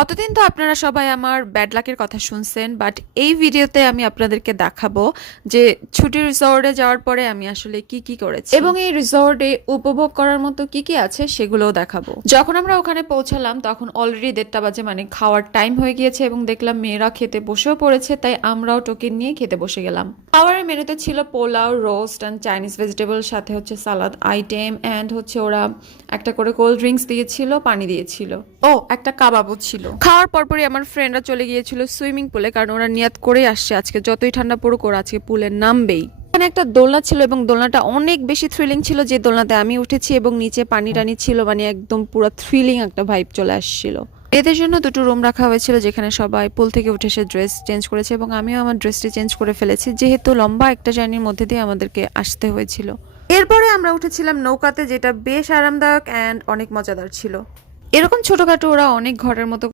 গতদিন তো আপনারা সবাই আমার ব্যাড লাকের কথা শুনছেন, বাট এই ভিডিওতে আমি আপনাদেরকে দেখাবো যে ছুটির রিসর্টে যাওয়ার পরে আমি আসলে কি কি করেছি এবং এই রিসর্টে উপভোগ করার মতো কি কি আছে সেগুলোও দেখাবো। যখন আমরা ওখানে পৌঁছালাম তখন অলরেডি 1:30 বাজে, মানে খাওয়ার টাইম হয়ে গিয়েছে এবং দেখলাম মেয়েরা খেতে বসেও পড়েছে, তাই আমরাও টোকেন নিয়ে খেতে বসে গেলাম। খাওয়ারের মেনুতে ছিল pulao, roast and Chinese vegetable, সাথে হচ্ছে সালাদ আইটেম অ্যান্ড হচ্ছে ওরা একটা করে কোল্ড ড্রিঙ্কস দিয়েছিল, পানি দিয়েছিল, ও একটা কাবাবও ছিল। খাওয়ার পরপরই আমার ফ্রেন্ডরা চলে গিয়েছিল সুইমিং পুলে, কারণ ওরা নিয়াত করে আসছে আজকে যতই ঠান্ডা পড়ুক ওরা আজকে পুলে নামবেই। এখানে একটা দোলনা ছিল এবং দোলনাটা অনেক বেশি থ্রিলিং ছিল, যে দোলনাতে আমি উঠেছি এবং নিচে পানি টানি ছিল, মানে একদম পুরো থ্রিলিং একটা ভাইব চলে আসছিল। এদের জন্য দুটো রুম রাখা হয়েছিল যেখানে সবাই পুল থেকে উঠে এসে ড্রেস চেঞ্জ করেছে এবং আমিও আমার ড্রেসটি চেঞ্জ করে ফেলেছি, যেহেতু লম্বা একটা জার্নির মধ্যে দিয়ে আমাদেরকে আসতে হয়েছিল। এরপরে আমরা উঠেছিলাম নৌকাতে, যেটা বেশ আরামদায়ক অ্যান্ড অনেক মজাদার ছিল। এরকম ছোটখাটো ওরা অনেক ঘরের মতো